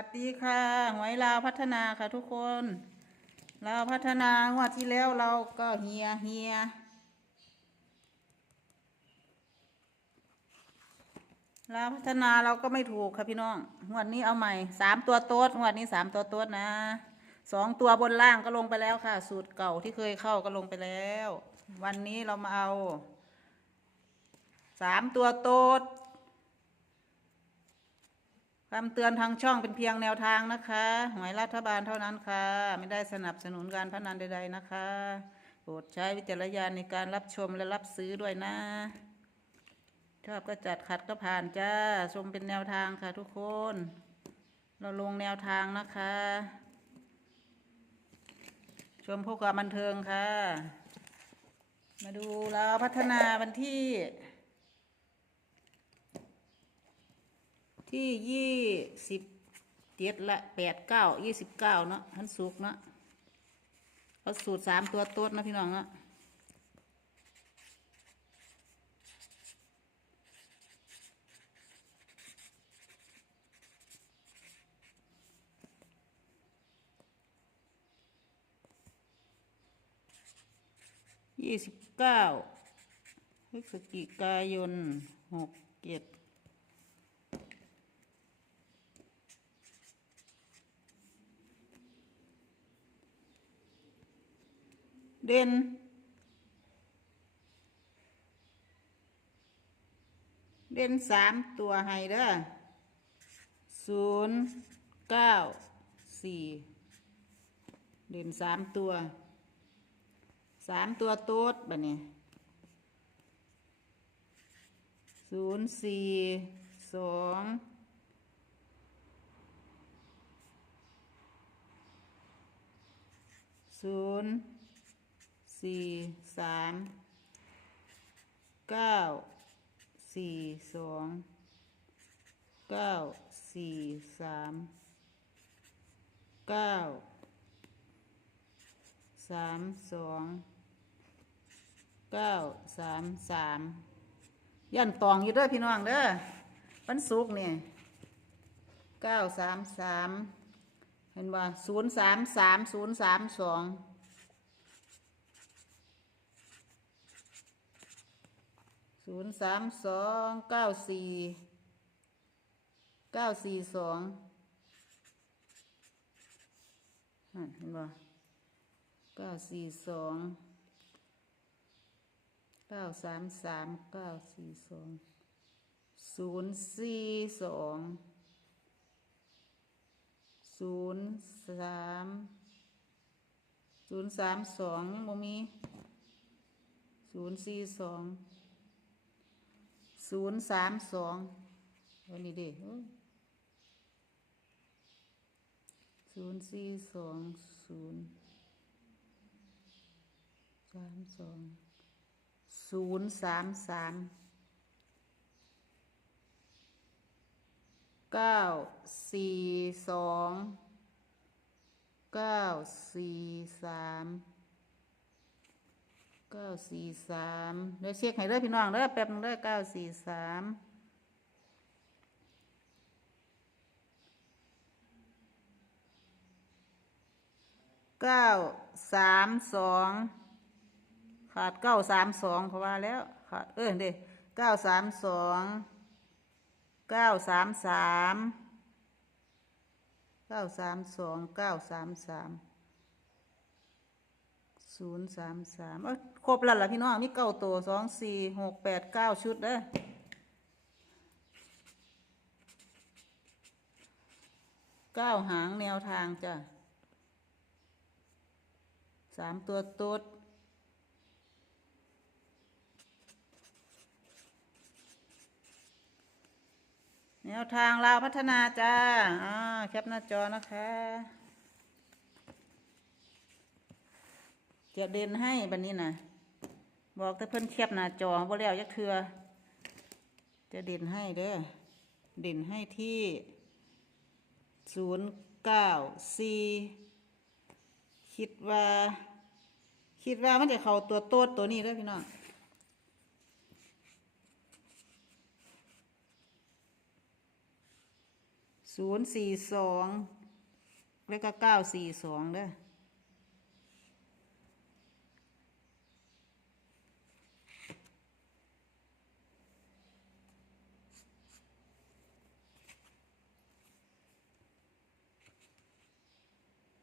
วัสดีค่ะหวยลาวพัฒนาค่ะทุกคนลาวพัฒนางวดที่แล้วเราก็เฮียเฮียลาวพัฒนาเราก็ไม่ถูกค่ะพี่น้องงวดนี้เอาใหม่สามตัวโต๊ดงวดนี้สามตัวโต๊ดนะสองตัวบนล่างก็ลงไปแล้วค่ะ สูตรเก่าที่เคยเข้าก็ลงไปแล้ว วันนี้เรามาเอาสามตัวโต๊ด คำเตือนทางช่องเป็นเพียงแนวทางนะคะหวยรัฐบาลเท่านั้นค่ะ ไม่ได้สนับสนุนการพนันใด ๆ นะคะ โปรดใช้วิจารณญาณในการรับชมและรับซื้อด้วยนะ ชอบก็จัดขัดก็ผ่านจ้า ชมเป็นแนวทางค่ะทุกคน เราลงแนวทางนะคะ ชมพวกความบันเทิงค่ะ มาดูเราพัฒนาวันที่ ที่ยี่สิบเจ็ดละแปดเก้ายี่สิบเก้าเนาะทันสุกเนาะเขาสูตรสามตัวต้นนะพี่น้องเนาะยี่สิบเก้าพฤศจิกายนหกเจ็ด เด่นเด่นสามตัวให้เด้อศูนย์เก้าสี่เด่นสามตัวสามตัวโต๊ดบัดนี้ศูนย์สี่สองศูนย์ สี่สามเก้าสี่สองเก้าสี่สามเก้าสามสองเก้าสามสามยันตองอยู่เด้วยพี่น้องเด้อวันศุกร์นี่เก้าสามสามเห็นว่าศูนย์สามสามศูนย์สามสอง ศูนย์สามสองเก้าสี่เก้าสี่สองเห็นบ่เก้าสี่สองเก้าสามสามเก้าสี่สองศูนย์สี่สองศูนย์สามศูนย์สามสองยังบ่มีศูนย์สี่สอง ศูนย์สามสองวันนี้เด็ศูนย์สี่สองศูนย์สามสองศูนย์สามสามเก้าสี่สองเก้าสี่สาม เก้าสี่สามเดี๋ยวเช็คให้เด้อพี่น้องเด้อแป๊บนึงเด้อเก้าสี่สามเก้าสามสองขาดเก้าสามสองเพราะว่าแล้วขาดเออเด้เก้าสามสองเก้าสามสามเก้าสามสองเก้าสามสาม ศูนย์สามสามเอ้ครบแล้วล่ะพี่น้องมีเก้าตัวสองสี่หกแปดเก้าชุดเด้อเก้าหางแนวทางจ้ะสามตัวตุดแนวทางลาวพัฒนาจ้าอ่าแคปหน้าจอนะคะ จะเด่นให้บันนี้นะบอกแต่เพิ่นแคบหน้าจอบ่แล้วยักเทือจะเด่นให้เด้อเด่นให้ที่ศูนย์เก้าสี่คิดว่า คิดว่ามันจะเข้าตัวโตดตัวนี้เด้อพี่น้องศศูนย์สี่สองแล้วก็เก้าสี่สองเด้อ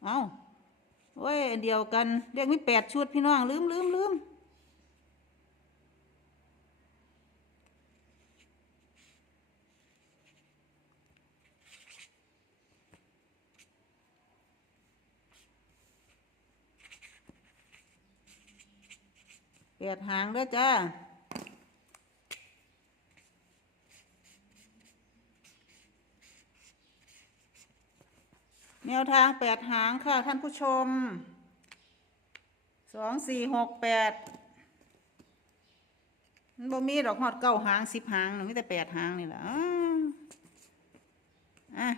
เอาโอ้ยเดียวกันเรียกมีแปดชุดพี่น้อง ลืมลืมลืมแปดหางเด้อจ้า แนวทางแปดหางค่ะท่านผู้ชมสองสี่หกแปดมันบ่มีดอกหอดเก้าหางสิบหางน่มีแต่แปดหางนี่แหละอ้าวอะ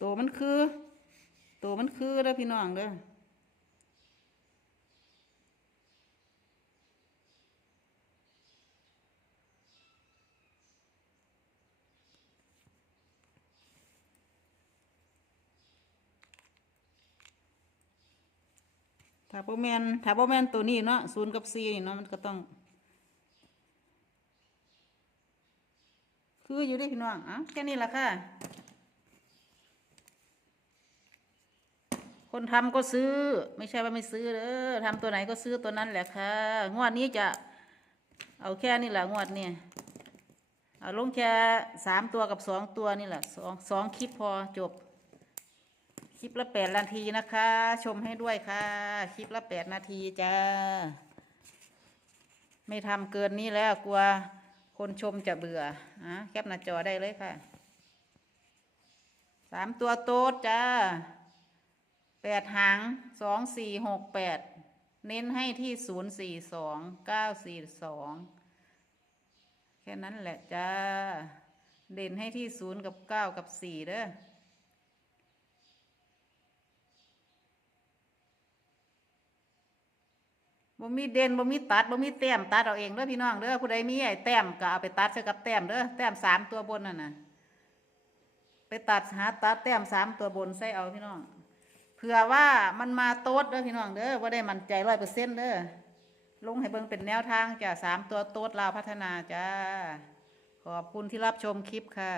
ตัวมันคือ ตัวมันคือเด้อพี่น้องเด้อถ้าโปแมนถ้าโปแมนตัวนี้เนาะศูนย์กับสี่นี่เนาะมันก็ต้อง คืออยู่ด้พี่น้องอะแค่นี้ละค่ะ คนทำก็ซื้อ ไม่ใช่ว่าไม่ซื้อเด้อทำตัวไหนก็ซื้อตัวนั้นแหละค่ะ งวดนี้จะเอาแค่นี้แหละงวดเนี่ยเอาลงแค่สามตัวกับสองตัวนี่แหละสองสองคลิปพอจบ คลิปละแปดนาทีนะคะ ชมให้ด้วยค่ะ คลิปละแปดนาทีจ้าไม่ทำเกินนี้แล้วกลัวคนชมจะเบื่ออะแคปหน้าจอได้เลยค่ะสามตัวโต๊ดจ้า แปดหางสองสี่หกแปดเน้นให้ที่ศูนย์สี่สองเก้าสี่สองแค่นั้นแหละจ้า เด่นให้ที่ศูนย์กับเก้ากับสี่เด้อบ่มีเด่นบ่มีตัดบ่มีแต้มตัดเอาเองเด้อพี่น้องเด้อผู้ใดมีไอ้แต้มก็เอาไปตัดใส่กับแต้มเด้อแต้มสามตัวบนน่ะนะไปตัดหาตัดแต้มสามตัวบนใส่เอาพี่น้อง เผื่อว่ามันมาโต๊ดเด้อพี่น้องเด้อว่าได้มันใจร้อยเปอร์เซ็นต์เด้อลงให้เบิ่งเป็นแนวทางจ้ะสามตัวโต๊ดลาวพัฒนาจ้าขอบคุณที่รับชมคลิปค่ะ